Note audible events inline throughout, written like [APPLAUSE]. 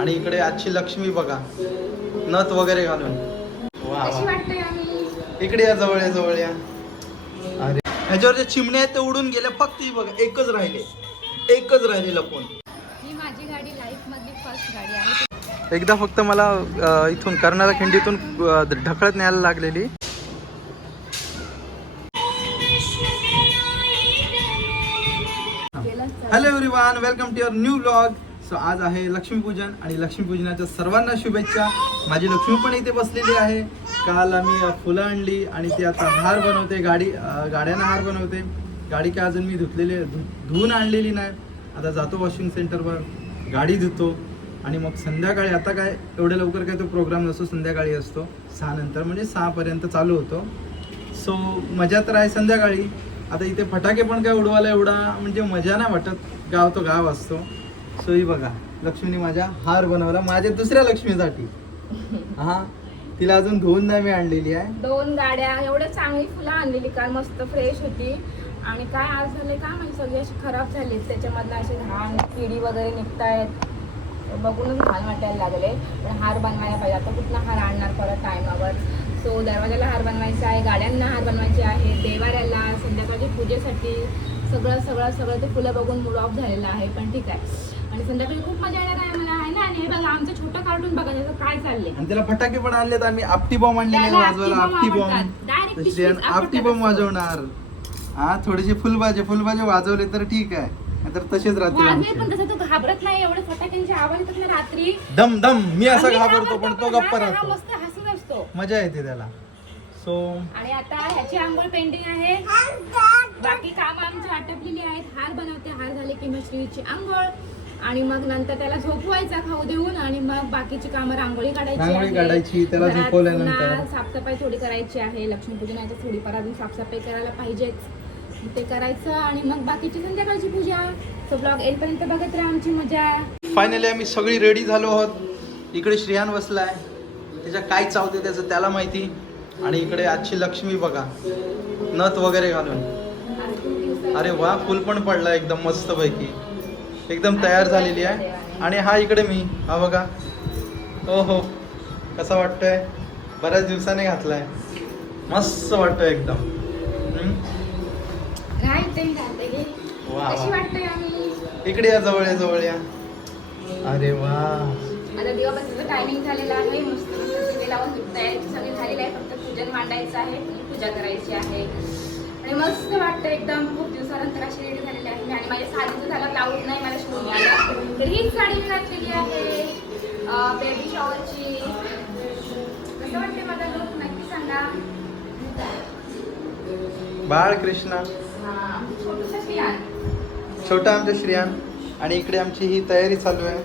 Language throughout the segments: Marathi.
आणि इकडे आजची लक्ष्मी बघा. नथ वगैरे घालून. इकडे या जवळ या जवळ या. अरे. ह्याच्यावर जे चिमण्या आहेत ते उडून गेल्या फक्त ही बघा एकच राहिले. एकच राहिले लपून ही माझी गाडी लाईफ मधली फर्स्ट गाडी आहे. एकदा फक्त मला इथून कर्नाळा खिंडीतून ढकलत न्यायला लागलेली. गेलं hello everyone welcome to your new blog so आज आहे लक्ष्मीपूजन आणि लक्ष्मीपूजनाच्या सर्वांना शुभेच्छा. माझी लक्ष्मी पण इथे बसलेली आहे. काल आम्ही फुलं आणली आणि ती आता हार बनवते. गाडी गाड्यांना हार बनवते. गाडी काय अजून मी धुतलेली धुवून आणलेली नाही. आता जातो वॉशिंग सेंटरवर गाडी धुतो. आणि मग संध्याकाळी आता काय एवढ्या लवकर काय तो प्रोग्राम नसतो. संध्याकाळी असतो. सहा नंतर म्हणजे सहापर्यंत चालू होतो. सो मजा तर आहे संध्याकाळी. आता इथे फटाके पण काय उडवायला एवढा म्हणजे मजा नाही वाटत. गाव तो गाव असतो. सोई बघा. लक्ष्मीने माझ्या हार बनवला. माझ्या दुसऱ्या लक्ष्मीसाठी. हा? तिला अजून धुवून नाही मी आणलेली आहे. दोन गाड्या. एवढ्या चांगली फुलं आणलेली. काल मस्त फ्रेश होती. आणि काय आज झाले काय माहिती? सगळी अशी खराब झाली. त्याच्यामधनं असे घाण किडी वगैरे निघतायत. बघूनच घाण वाटायला लागले. पण हार बनवायला पाहिजे. आता कुठला हार आणणार परत टायमावर? सो दरवाजाला हार बनवायचा आहे. गाड्यांना हार बनवायचे आहे. देवाऱ्याला संध्याकाळच्या पूजेसाठी सगळं सगळं सगळं ते फुलं बघून मूड ऑफ झालेलं आहे. पण ठीक आहे. आणि संध्याकाळी खूप मजा येणार आहे मला आहे ना? आणि हे बघा आमचं छोटं कार्टून बघा त्याचं काय चाललंय. आणि त्याला फटाके पण आणलेत आम्ही आपटी बॉम्ब आणलेले त्याला वाजवायला आपटी आपटी बॉम्ब. Direct तर पिशवीत आपटी आपटतात बॉम्ब असतो. वाजवणार. हा थोडेसे फुलबाजे फुलबाजे वाजवले तर ठीक आहे. तर तसेच राहतील वाजवे पण आमचे तसं तो घाबरत नाही एवढे फटाक्यांचे आवाज येतात ना रात्री. दम दम मी असा आम्ही घाबरतो पण तो घाबरतो, गप्पा हा- हा राहतो. मस्त हसत असतो. मजा येते त्याला. सो आणि आता ह्याची आंघोळ पेंटिंग आहे. बाकी काम आमची आटपलेली आहेत. हार बनवते हार झाले की मग श्रीची आंघोळ. आणि मग नंतर त्याला झोपवायचा खाऊ देऊन आणि मग बाकीची कामं रांगोळी काढायची रांगोळी. काढायची, त्याला घरात झोपवल्यानंतर. पुन्हा साफसफाई थोडी करायची आहे. लक्ष्मीपूजन आहे तर थोडीफार अजून साफसफाई करायला पाहिजेच. ते करायचं आणि मग बाकीची संध्याकाळची पूजा. तो ब्लॉग येईपर्यंत बघत राहा आमची मजा. फायनली आम्ही सगळी रेडी झालो आहोत. इकडे श्रेयान बसलाय. त्याच्या काय चावते त्याचं त्याला माहिती. आणि इकडे आजची लक्ष्मी बघा. नथ वगैरे घालून. अरे वा फुल पण पडला एकदम मस्त पैकी एकदम तयार झालेली आहे. आणि हा इकडे मी हा बघा. हो हो कसा वाटतोय? बऱ्याच दिवसाने घातलाय. मस्त वाटतोय एकदम. वा इकडे या जवळ या जवळ या. अरे वा. टायमिंग झालेलं आहे. मस्त दिवे लावून तयारी सगळी झालेली आहे. फक्त पूजन मांडायचं आहे. पूजा करायची आहे. आणि मस्त वाटतं एकदम. खूप दिवसानंतर अशी रेडी झालेली आहे आणि माझ्या साडीचं झालं ब्लाऊज नाही मला शिवून आला. तर हीच साडी मी घातलेली आहे. बेबी शॉवरची कसं वाटते माझा लुक नक्की सांगा. बाळ कृष्णा. हा, छोटूसा श्रियान. छोटा आमच्या श्रियान. आणि इकडे आमची ही तयारी चालू आहे.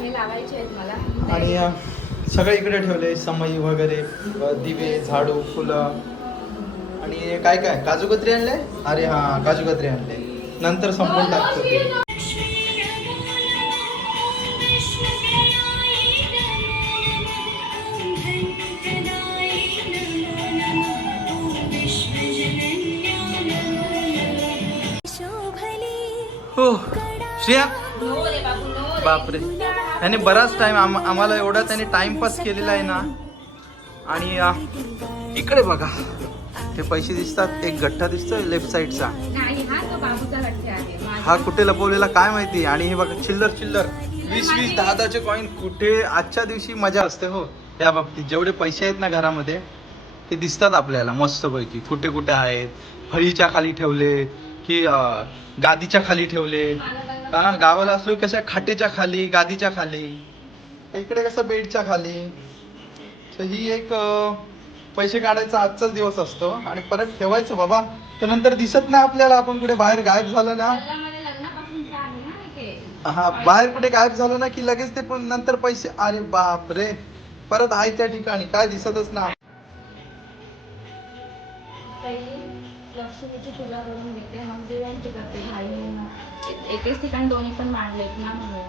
हे लावायचे आहेत मला. आणि अ, सगळं इकडे ठेवले समई वगैरे अ, दिवे झाडू फुलं. आणि काय काय? काजूकत्री आणले? अरे हा काजूकत्री आणले. नंतर संपून टाकतो ते. हो श्रिया? बापरे. त्याने बराच टाइम आम आम्हाला एवढा त्याने टाइमपास केलेला आहे ना. आणि इकडे बघा. हे पैसे दिसतात एक गठ्ठा दिसतोय लेफ्ट साईडचा हा हा कुठे लपवलेला काय माहिती? आणि हे बघा चिल्लर चिल्लर वीस वीस दहा दहाचे कॉईन कुठे आजच्या दिवशी मजा असते हो त्या बाबतीत. जेवढे पैसे आहेत ना घरामध्ये ते दिसतात आपल्याला मस्तपैकी. कुठे कुठे आहेत? फळीच्या खाली ठेवले की गादीच्या खाली ठेवले हा गावाला असलो की कशा खाटेच्या खाली गादीच्या खाली. इकडे कसं बेडच्या खाली. तर ही एक पैसे काढायचा आजचाच दिवस असतो आणि परत ठेवायचं बाबा तर नंतर दिसत नाही आपल्याला आपण कुठे बाहेर गायब झालं ना. हा बाहेर कुठे गायब झालं ना की लगेच ते पण नंतर पैसे अरे बाप रे परत आहे त्या ठिकाणी काय दिसतच ना. एकाच ठिकाणी दोन्ही पण मांडलेत ना म्हणून.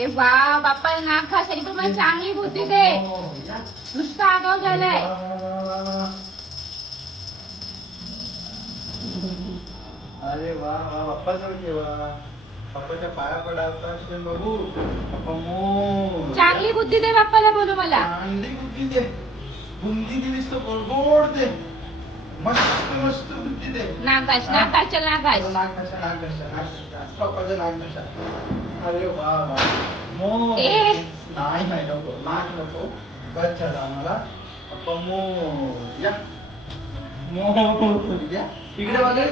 अरे वा बाप्पा नाक खासरी पण मला चांगली बुद्धी दे नुसतं आगाव झालाय. अरे वा वा बाप्पा जवळ जेवा बाप्पाच्या पाया पडा आता असेल बघू. बाप्पा मो चांगली बुद्धी दे बाप्पाला बोलू मला. चांगली बुद्धी दे. बुंदी दिलीस तर दे. मस्त मस्त बुद्धी दे. नाकाश नाकाश नाकाश. नाक कशा नाक कशा नाक कशा बाप्पाचं नाक कशा अरे वा वा मो नाही नाही नको नाक नको बस झाला आम्हाला बाप्पा मो या मो या इकडे बघा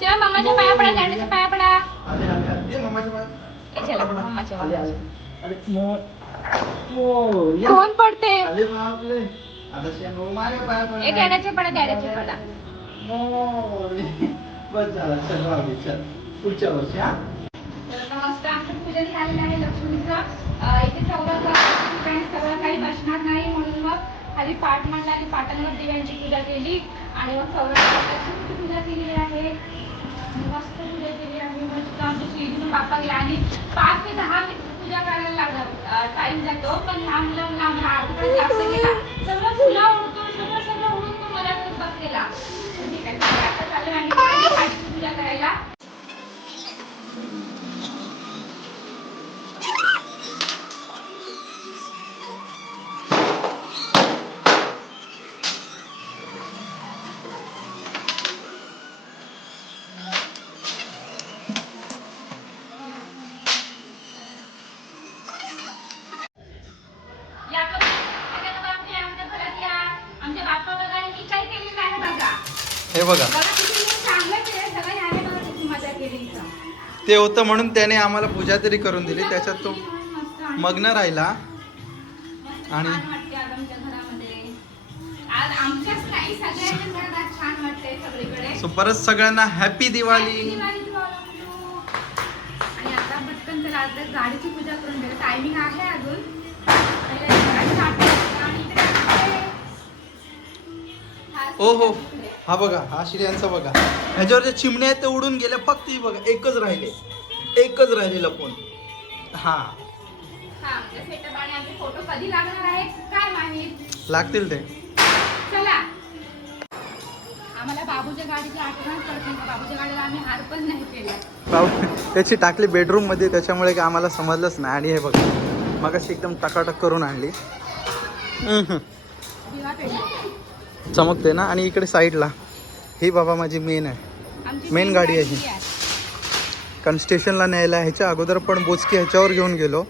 चल मामाच्या पाया पडा पाया पडा. आले आले ये पाया चला मामाच्या आले आले अरे मो मो या कोण पडते? अरे बापरे आता शेंगो माझ्या पाया पडा ए पडा. पडा मो बस झाला चल चल. पुढच्या वर्षी हा तर आता मस्त आमचं पूजन झालेलं आहे लक्ष्मीचं. इथे चौदा सगळं काही बसणार नाही म्हणून मग खाली पाठ मांडला आणि पाटांवर दिव्यांची पूजा केली. आणि मग चौदा पूजा केलेली आहे. मस्त पूजा केली आहे. मस्त आमच्या शिर्डीतून बाप्पा गेला आणि पाच ते दहा मिनिट पूजा करायला लागला. टाइम जातो. पण लांब लांब लांब अर्धा जास्त गेला. सगळं फुलं उडतो सगळं सगळं उडून तो मला बसलेला. ठीक आहे. आता चालू आहे. पूजा करायला. इथं. ते होतं म्हणून त्याने आम्हाला पूजा तरी करून दिली. त्याच्यात तो मग्न राहिला. आणि- सो परत सगळ्यांना हॅपी दिवाळी. गाडीची पूजा करून टायमिंग आहे अजून. हा ओ हो. हा बघा हा श्रियांचा बघा. ह्याच्यावर जे चिमणे आहेत ते उडून गेले फक्त ही बघा एकच राहिले. एकच राहिले लपून हा. हा आमच्या सेटअप आणि आमचे फोटो कधी लागणार आहे काय माहीत? लागतील ते. चला. आम्हाला बाबूच्या गाडीची आठवण पडते का बाबूच्या गाडीला आम्ही हार पण नाही केला. बाबा त्याची टाकली बेडरूममध्ये त्याच्यामुळे काय आम्हाला समजलंच नाही. आणि हे बघा मग अशी एकदम टकाटक करून आणली. हम्म. दिवा पेटवतो. चमकते ना? आणि इकडे साईडला. ही बाबा माझी मेन आहे. Main गाडी आहे ही. ही आहे. कारण स्टेशनला न्यायला ह्याच्या अगोदर पण बोचकी ह्याच्यावर घेऊन गेलो.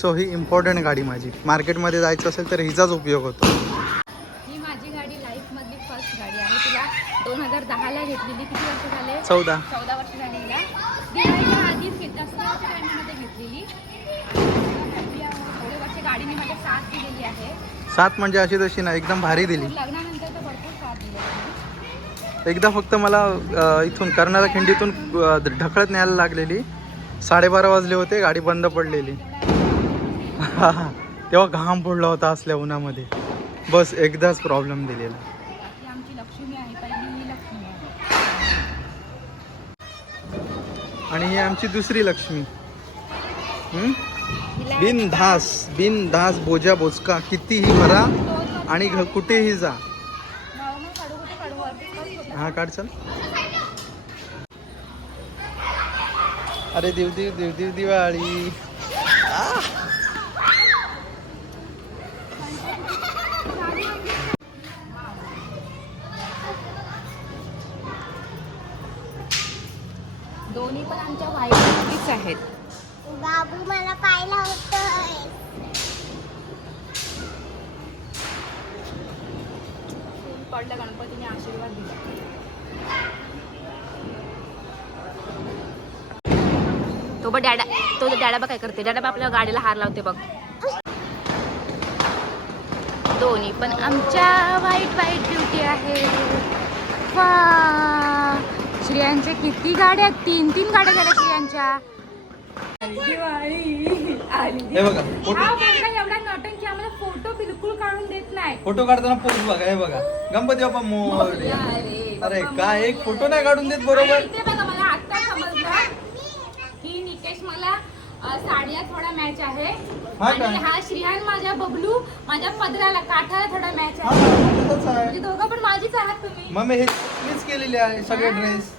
सो ही इम्पॉर्टंट गाडी माझी. मार्केटमध्ये जायचं असेल तर हिचाच उपयोग होतो. ही माझी गाडी लाईफ मधली फर्स्ट गाडी आहे. तिला दोन हजार दहाला घेतलेली. किती वर्ष झाले? चौदा. चौदा वर्ष झाली हिला. दिवाळीच्या आधीच घेत दसऱ्याच्या टायमामध्ये घेतलेली. Happy आहे. एवढे वर्ष गाडीने माझ्या साथ दिलेली आहे. सात म्हणजे अशी तशी ना एकदम भारी दिली. एकदा फक्त मला इथून कर्नाला खिंडीतून ढकळत ढकलत न्यायला लागलेली. साडेबारा वाजले होते गाडी बंद पडलेली. [LAUGHS] तेव्हा घाम पडला होता असल्या उन्हामध्ये. बस एकदाच प्रॉब्लेम दिलेला. आणि ही आमची दुसरी लक्ष्मी. बिनधास बिनधास बोजा बोचका कितीही भरा आणि घ- कुठेही जा भाऊ मग काढू कुठे काढू वरतीच बस होता. हा काढ चल अरे देव देव देव तो बघ डॅडा तो डॅडा बघ काय करते डॅडा बघ आपल्या गाडीला हार लावते बघ. दोन्ही पण आमच्या वाईट वाईट ब्युटी आहे. श्रियांच्या किती गाड्या आहेत? तीन तीन गाड्या झाल्या श्रियांच्या. आम्हाला फोटो बिलकुल काढून देत नाही. फोटो काढताना पोच बघा हे बघा. गणपती बाप्पा मोरया. अरे काय? एक फोटो नाही काढून देत बरोबर आणि इथे बघा मला आता समजलं की निकेश साडीला थोडा मॅच आहे. हा? आणि हा श्रीहान माझ्या बबलू माझ्या पदराला काठाला थोडा मॅच हा, आहे. म्हणजे दोघं पण माझीच आहात तुम्ही. मग मी हे मीच केलेले आहे सगळे ड्रेस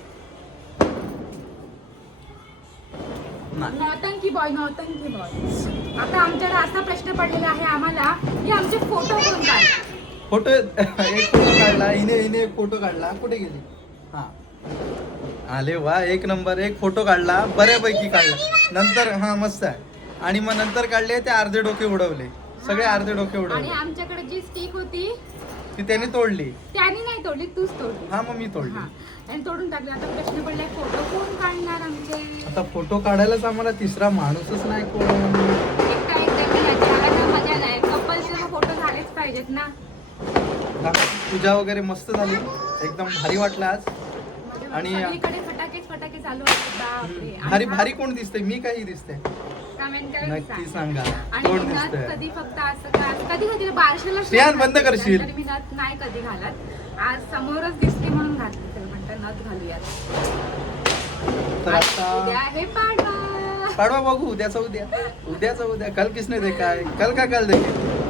नौटंकी बॉय नौटंकी बॉय आता आमच्याला असा प्रश्न पडलेला आहे आम्हाला की आमचे फोटो कोण काढ फोटो [LAUGHS] एक फोटो काढला हिने हिने एक फोटो काढला. कुठे गेली? हा. आले वा एक नंबर एक फोटो काढला बऱ्यापैकी काढला. नंतर हा मस्त आहे. आणि मग नंतर काढले ते अर्धे डोके उडवले. सगळे अर्धे डोके आणि उडवले आमच्याकडे जी स्टिक होती ती त्याने तोडली. त्यांनी नाही तोडली तूच तोडली. हा मग मी तोडली. आणि तोडून टाकली. आता प्रश्न पडलाय फोटो कोण काढणार आमचे? आता फोटो काढायलाच आम्हाला तिसरा माणूसच नाही कोण. एकटा ना मजा नाही कपल्सचे फोटो झालेच पाहिजेत ना. पूजा वगैरे मस्त झाली. एकदम भारी वाटलं आज. आणि- सगळीकडे फटाकेच फटाके चालू आहेत बापरे. आणि भारी भारी कोण दिसते? मी काही दिसते. comment करून नक्की सांग. सांगा. आणि कोण मी नथ दिसतंय? कधी फक्त असं का कधी कधी बारशेला श्रेयान, बंद करशील. तरी मी नथ नाही कधी घालत. आज समोरच दिसली म्हणून घातली तर म्हणतात नथ घालूयात. तर आज आता उद्या आहे पाडवा. पाडवा बघू उद्याचा उद्या. उद्याचा उद्या. कल किसने देखा है? कल का कल देखे?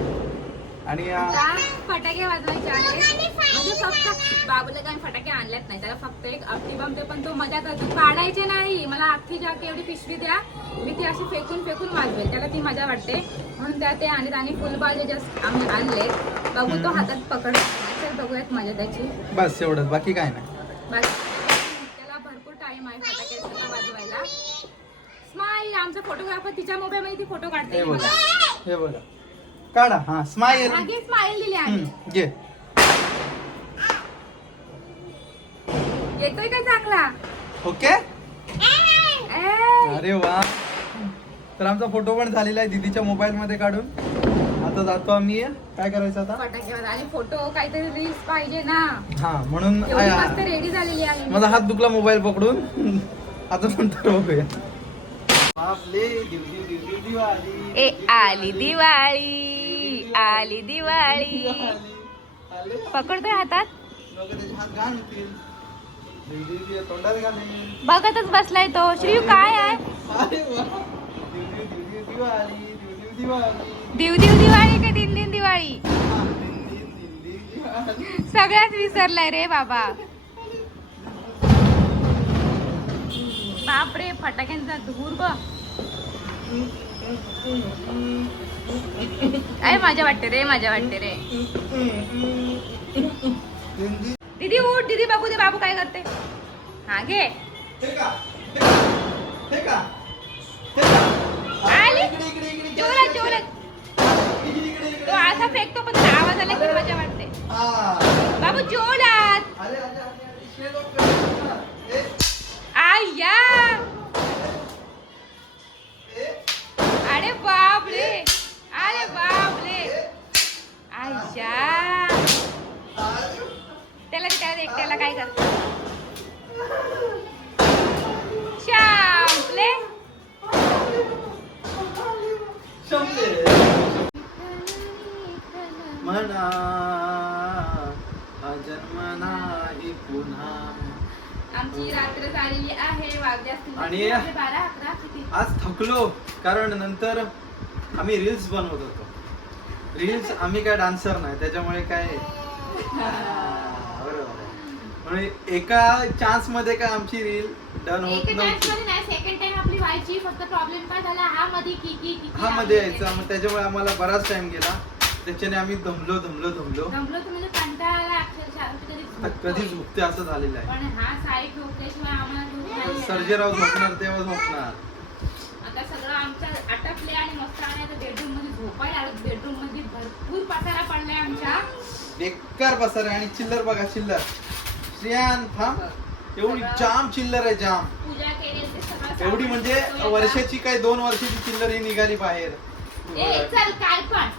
आणि आ, आता फटाके वाजवायचे आहेत. म्हणजे फक्त बाबूला काही फटाके आणल्यात नाही. त्याला फक्त एक अगदी बम ते पण तो मजा करतो काढायचे नाही. मला अख्खी जाके एवढी पिशवी द्या. मी ती अशी फेकून फेकून वाजवेल. त्याला ती मजा वाटते. म्हणून त्या ते आणत आणि फुलबाजे जस्ट आम्ही आणले बघू तो हातात पकड चल बघूयात मजा त्याची. बस एवढंच. बाकी काय नाही. बस. त्याला भरपूर टाइम आहे फटाके वाजवायला. स्माईल आमचा फोटोग्राफर तिच्या मोबाईल मध्ये ती फोटो काढते हे बघा. हे काढा. हा स्माईल मागे स्माईल दिली आहे घे. येतोय काय चांगला? ओके? ए, अरे वा. तर आमचा फोटो पण झालेला आहे दीदीच्या मोबाईल मध्ये काढून. आता जातो आम्ही. काय करायचं आता. आणि फोटो काहीतरी रील्स पाहिजे ना. हा म्हणून एवढी आ- मस्त रेडी झालेली आहे. माझा हात दुखला मोबाईल पकडून. आता नंतर बघूया. ए आली दिवाळी. आली दिवाळी. पकडतोय हातात? हात घाण होतील. बघतच बसलाय तो श्रीव काय आहे. दिव, दिव, दिव, दिव, दिवाळी दिव, दिव, दिवाळी दिव दिव दिवाळी का दिन दिन दिवाळी. सगळ्यात विसरलाय रे बाबा बापरे फटाक्यांचा धूर बघ काय मजा वाटते रे मजा वाटते रे. दीदी उठ दीदी बघू दे बाबू काय करते. हा घे. जोरात जोरात. तो असा फेकतो पण आवाज आला की मजा वाटते. बाबू जोरात. आया. अरे बाप रे अरे बाप रे काय एकट्याला काय करतो? शांपले. म्हणा जन्म नाही पुन्हा. आमची रात्र झालेली आहे आणि- साडे बारा अकरा किती? आज थकलो कारण नंतर आम्ही रील्स बनवत होतो. रील्स आम्ही काय डान्सर नाही त्याच्यामुळे काय. एका चान्समध्ये काय आमची रील डन होत एक नव्हती? मध्ये नाही सेकंड टाइम आपली व्हायची फक्त प्रॉब्लेम काय झाला? हा मध्ये की की की हा मध्ये यायचा मग त्याच्यामुळे आम्हाला बराच टाइम गेला. त्याच्याने आम्ही दमलो दमलो दमलो. जमलो तर म्हणजे कंटाळा आला अक्षरशः कधी आता कधी झोपते असं झालेलं आहे. पण हा साई ठोकल्याशिवाय आम्हाला झोप नाही येणार. सर्जेराव झोपणार तेव्हा झोपणार. आता सगळं आमच्या आटपले आणि मस्त आणि आता बेडरूममध्ये झोपायला आलो. बेडरूममध्ये भरपूर पसारा पडलाय आमच्या. बेकार पसार आणि चिल्लर बघा चिल्लर. श्रेयान थांब. एवढी जाम चिल्लर आहे जाम. पूजा केली एवढी म्हणजे. वर्षाची काय दोन वर्षाची चिल्लर ही निघाली बाहेर. ए चल काय पण.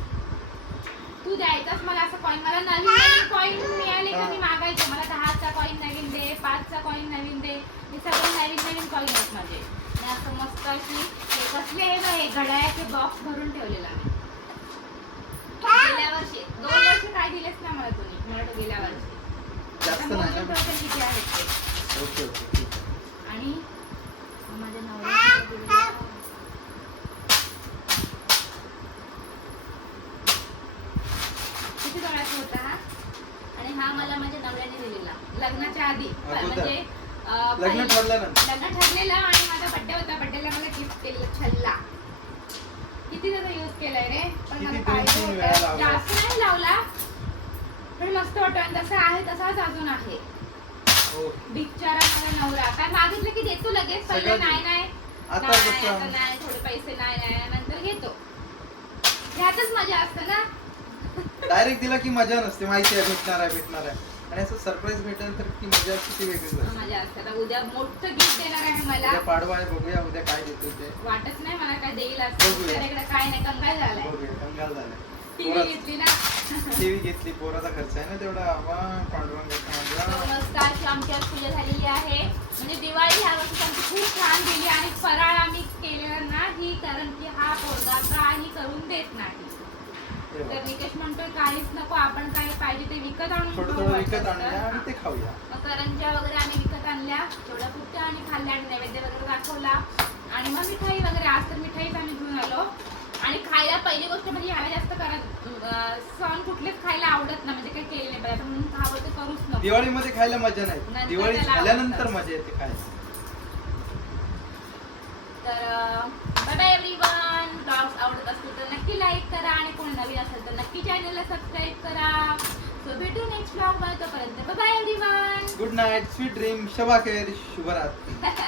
तू द्यायचाच मला असं कॉईन मला नवीन नवीन कॉईन मिळाले का मी मागायचे? मला दहाचा कॉईन नवीन दे पाचचा कॉईन नवीन दे. हे सगळे नवीन नवीन कॉईन आहेत माझे. असं मस्त अशी हे कसले हे बघ, हे घड्याळाचे बॉक्स भरून ठेवलेला मी गेल्या वर्षी दोन वर्ष काय दिलेच ना मला तुम्ही मला गेल्या वर्षी. जास्त नाही ना किती आहेत ते ओके ओके ठीक आहे. आणि माझ्या नवऱ्याने दिलेला किती तोळ्याचा होता हा आणि हा मला माझ्या नवऱ्याने दिलेला लग्नाच्या आधी अगोदर. म्हणजे अं, लग्न पहिलं- ठरल्यानंतर लग्न ठरलेलं आणि माझा बड्डे होता बड्डेला मला गिफ्ट केलेलं छल्ला किती त्याचा यूज केलाय रे पण किती? मला दोन- पाहिजे तीन होता. वेळा लावला. जास्त नाही लावला पण मस्त वाटतो. आणि जसा आहे तसाच अजून आहे. हो. बिचारा माझा नवरा. काय मागितलं की देतो लगेच. पहिले नाही नाही. आता थोडे पैसे नाही नाही नंतर घेतो. ह्यातच मजा असते ना? डायरेक्ट दिला की मजा नसते. माहिती आहे भेटणार आहे भेटणार आहे. आणि असं सरप्राईज भेटेल तर ती मजा असते ती वेगळीच असते. मजा असते. आता उद्या मोठं गिफ्ट देणार आहे मला. उद्या पाडवा आहे बघूया उद्या काय देतो ते. वाटत नाही मला काय देईल असं. बघूया. काय नाही कंगाल झालाय. बघूया कंगाल झालाय. टीव्ही घेतली ना. टीव्ही घेतली पोराचा खर्च आहे ना तेवढा. मस्त अशी आमची आज पूजा झालेली आहे. म्हणजे दिवाळी ह्या वर्षी आमची खूप छान गेली आणि फराळ आम्ही केलेला नाही कारण की हा पोरगा काही करून देत नाही. तर निकेश म्हणतोय काहीच नको आपण काय पाहिजे ते विकत आणून थोडं विकत. आणूया आणि ते खाऊया. मग करंज्या वगैरे आम्ही विकत आणल्या. थोड्या पुट्ट्या आणि खाल्ल्या आणि नैवेद्य वगैरे दाखवला. आणि मग मिठाई वगैरे आज तर मिठाईच आम्ही घेऊन आलो. आणि खायला पहिली गोष्ट म्हणजे ह्याला जास्त करत सण कुठलेच खायला आवडत ना म्हणजे काही केले नाही. पाहिजे म्हणून खावं ते करूच नको. दिवाळीमध्ये खायला मजा नाही. नंतर दिवाळी त्याला झाल्यानंतर आवडतं. मजा येते खायला. तर बाय बाय एव्हरीवन ब्लॉग्स आवडत असतील तर नक्की लाईक करा आणि कोणी नवीन असेल तर नक्की चॅनलला सबस्क्राईब करा. सो भेटू नेक्स्ट ब्लॉगमध्ये. तोपर्यंत bye everyone good night sweet dream शबाखेर शुभरात्री. [LAUGHS]